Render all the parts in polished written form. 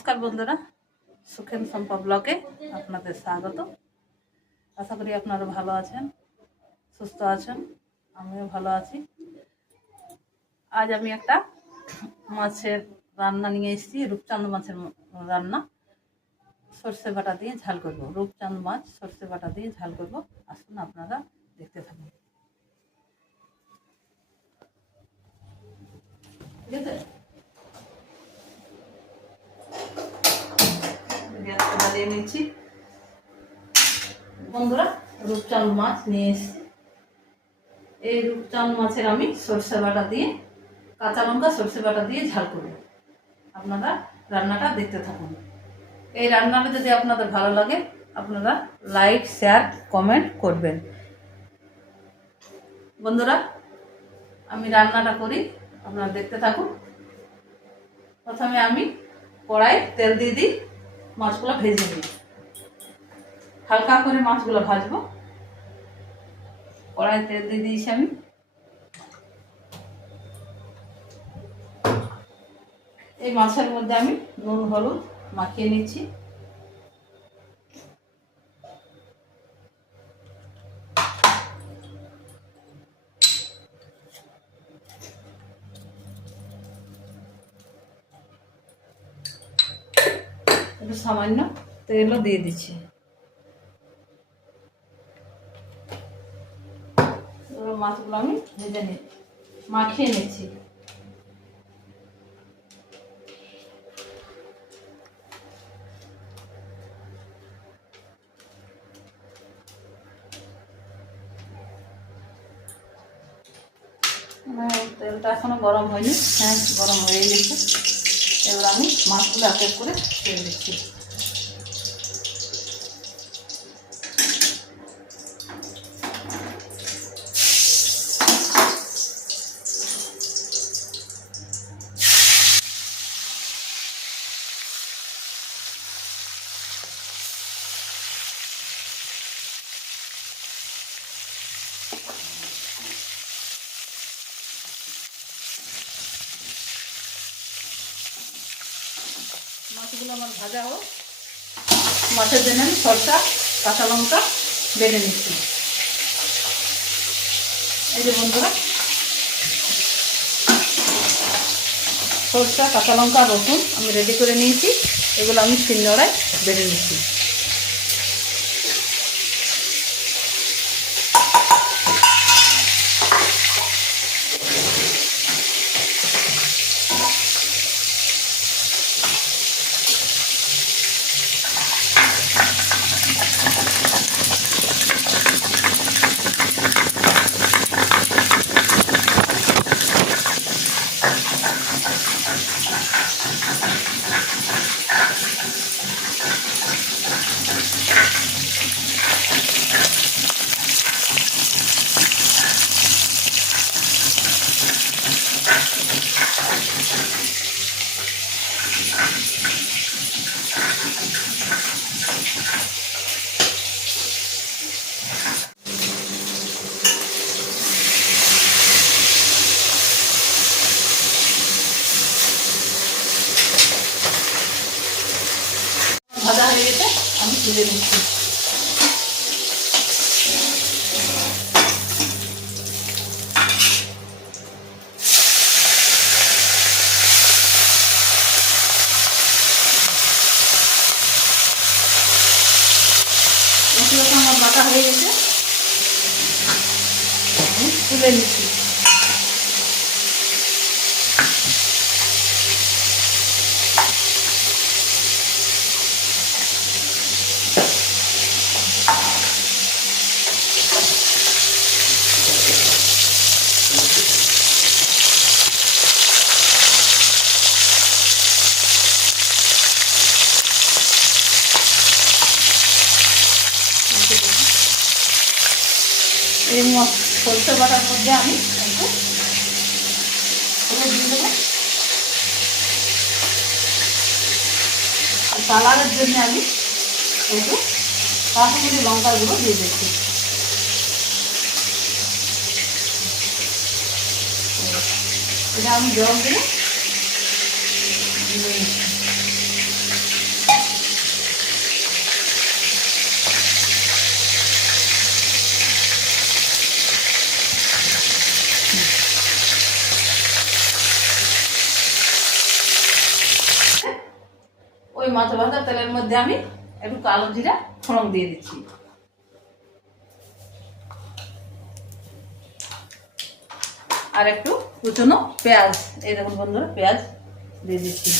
নমস্কার বন্ধুরা, সুখেন সম্পা ব্লগে আপনাদের স্বাগত। আশা করি আপনারা ভালো আছেন, সুস্থ আছেন, আমিও ভালো আছি। আজ আমি একটা মাছের রান্না নিয়ে এসেছি, রূপচাঁদ মাছের রান্না। সর্ষে বাটা দিয়ে ঝাল করব, রূপচাঁদ মাছ সর্ষে বাটা দিয়ে ঝাল করব। আসুন আপনারা দেখতে থাকুন। ঠিক আছে, গ্যাসটা জ্বালিয়ে নিচ্ছি। বন্ধুরা, রূপচাঁদ মাছ নিয়ে এসেছি। এই রূপচাঁদ মাছের আমি সর্ষে বাটা দিয়ে, কাঁচা লঙ্কা সর্ষে বাটা দিয়ে ঝাল করব। আপনারা রান্নাটা দেখতে থাকুন। এই রান্নাটা যদি আপনাদের ভালো লাগে, আপনারা লাইক, শেয়ার, কমেন্ট করবেন। বন্ধুরা, আমি রান্নাটা করি, আপনারা দেখতে থাকুন। প্রথমে আমি কড়াই তেল দিয়ে দিই, মাছগুলো ভেজে নিই। হালকা করে মাছগুলো ভাজবো। কড়াই তেল দিয়ে দিয়েছি আমি। এই মাছের মধ্যে আমি নুন হলুদ মাখিয়ে নিচ্ছি। একটু সামান্য তেলও দিয়ে দিচ্ছি। মাছগুলো আমি ভেজে নিচ্ছি, মাখিয়ে নিচ্ছি। তেলটা এখনো গরম হয়নি, হ্যাঁ গরম হয়ে গেছে। এবার আমি মাছগুলো এক এক করে ছেড়ে দিচ্ছি। মাছগুলো আমার ভাজা হোক। মাছের জন্য আমি সরষা কাঁচা লঙ্কা বেটে নিচ্ছি। এই যে বন্ধুরা, সরষা কাঁচা লঙ্কা রসুন আমি রেডি করে নিয়েছি। এগুলো আমি শিলনোড়ায় বেটে নিচ্ছি। ভাজা হয়ে গেছে, আমি তুলে নিচ্ছি। মশলাটা আমার বাটা হয়ে গেছে, আমি তুলে নিচ্ছি। এই সরষে বাটার মধ্যে আমি একটু হলুদ দিয়ে দেবো। কালারের জন্য আমি একটু কাশ্মীরি লঙ্কার গুঁড়ো দিয়ে দিচ্ছি। এটা আমি জল দিয়ে ওই মাছ ভাজা তেলের মধ্যে আমি একটু কালো জিরা ফোড়ন দিয়ে দিচ্ছি। আর একটু কুচনো পেঁয়াজ, এই দেখুন বন্ধুরা পেঁয়াজ দিয়ে দিচ্ছি।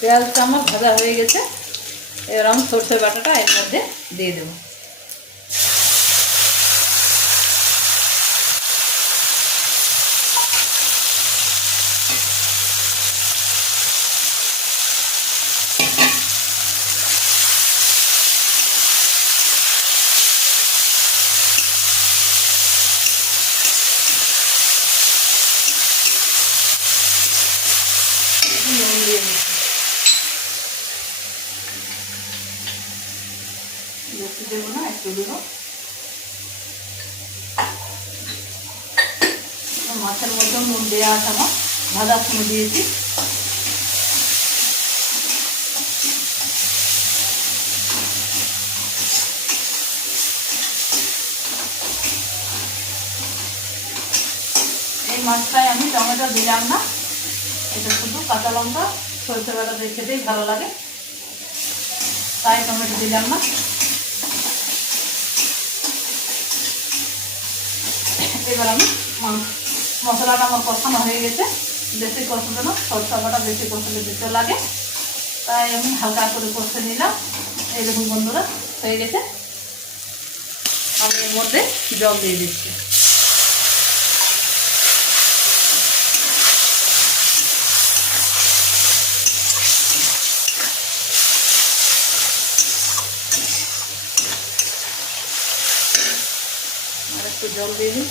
পেঁয়াজটা আমার ভাজা হয়ে গেছে, এবার আমি সরষের বাটাটা এর মধ্যে দিয়ে দেবো। নুন দিয়ে দিচ্ছি, বেশি দেবো না, একটু দেবো। মাছের মধ্যে নুন দেওয়া আছে, আমার ভাজার সময় দিয়েছি। এই মাছটায় আমি টমেটো দিলাম না, এটা শুধু কাঁচা লঙ্কা সরষে বাটা দিয়ে খেতেই ভালো লাগে, তাই টমেটো দিলাম না। এবার আমি মশলাটা আমার কষানো হয়ে গেছে, বেশি কষানো না, সরষে বাটা বেশি কষালে দিতে লাগে, তাই আমি হালকা করে কষে নিলাম। এই দেখুন বন্ধুরা হয়ে গেছে, আমি এর মধ্যে জল দিয়ে দিচ্ছি। আর একটু জল দিয়ে দিই।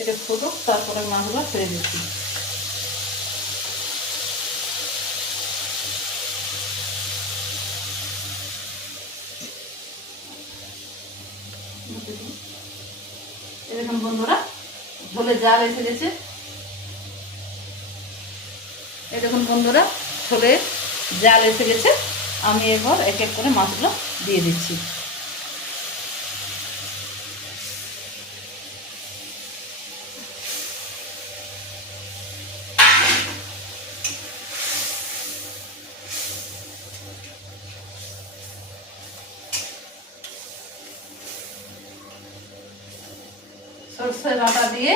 এটা ফুটুক, তারপরে মাছগুলো ছেড়ে দিচ্ছি। এরকম বন্ধুরা ঝোলে জাল এসে গেছে, এরকম বন্ধুরা ঝোলে জাল এসে গেছে। আমি এবার এক এক করে মাছগুলো দিয়ে দিচ্ছি। সরষে বাটা দিয়ে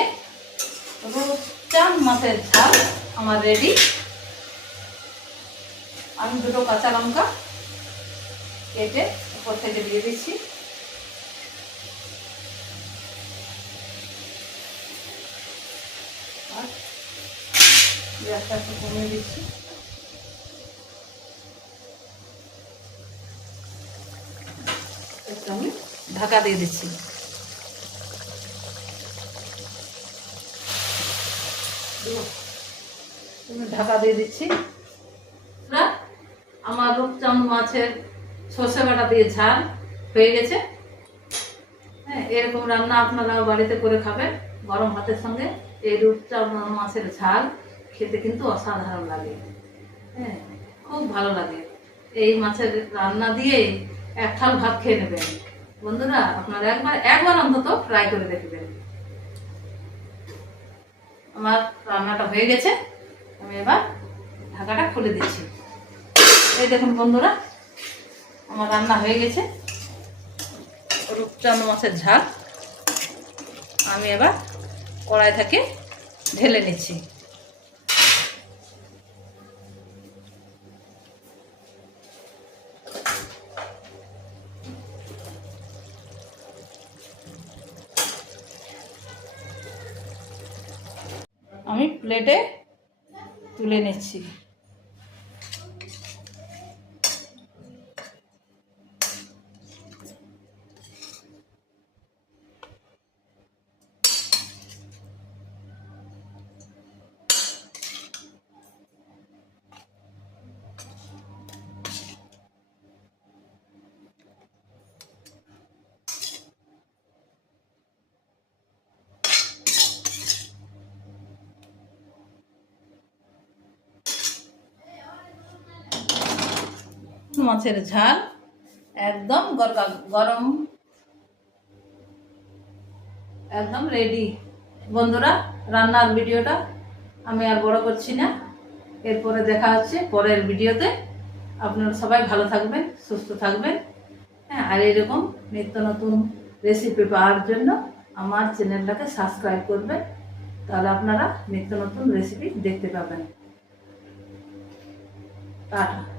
রূপচাঁদ মাছের ঝাল আমার রেডি। আমি দুটো কাঁচা লঙ্কা কেটে উপর থেকে দিয়ে দিচ্ছি। আর গ্যাসটা একটু কমিয়ে দিচ্ছি। একটু আমি ঢাকা দিয়ে দিচ্ছি। ঢাকা দিয়ে দিচ্ছি। আমার রূপচাঁদ মাছের সর্ষে বাটা দিয়ে ঝাল হয়ে গেছে। হ্যাঁ, এরকম রান্না আপনারাও বাড়িতে করে খাবেন গরম ভাতের সঙ্গে। এই রূপচাঁদ মাছের ঝাল খেতে কিন্তু অসাধারণ লাগে, হ্যাঁ খুব ভালো লাগে। এই মাছের রান্না দিয়ে এক থাল ভাত খেয়ে নেবেন বন্ধুরা। আপনারা একবার অন্তত ট্রাই করে দেখবেন। আমার রান্নাটা হয়ে গেছে, আমি এবার ঢাকাটা খুলে দিচ্ছি। এই দেখুন বন্ধুরা আমার রান্না হয়ে গেছে রূপচাঁদ মাছের ঝাল। আমি এবার কড়াই থেকে ঢেলে নিচ্ছি। আমি প্লেটে তুলে নিচ্ছি। মাছের ঝাল একদম গরম, একদম রেডি। বন্ধুরা, রান্নার ভিডিওটা আমি আর বড় করছি না, এরপরে দেখা হচ্ছে পরের ভিডিওতে। আপনারা সবাই ভালো থাকবেন, সুস্থ থাকবেন। হ্যাঁ, আর এরকম নিত্য নতুন রেসিপি পাওয়ার জন্য আমার চ্যানেলটাকে সাবস্ক্রাইব করবেন, তাহলে আপনারা নিত্য নতুন রেসিপি দেখতে পাবেন। টাটা।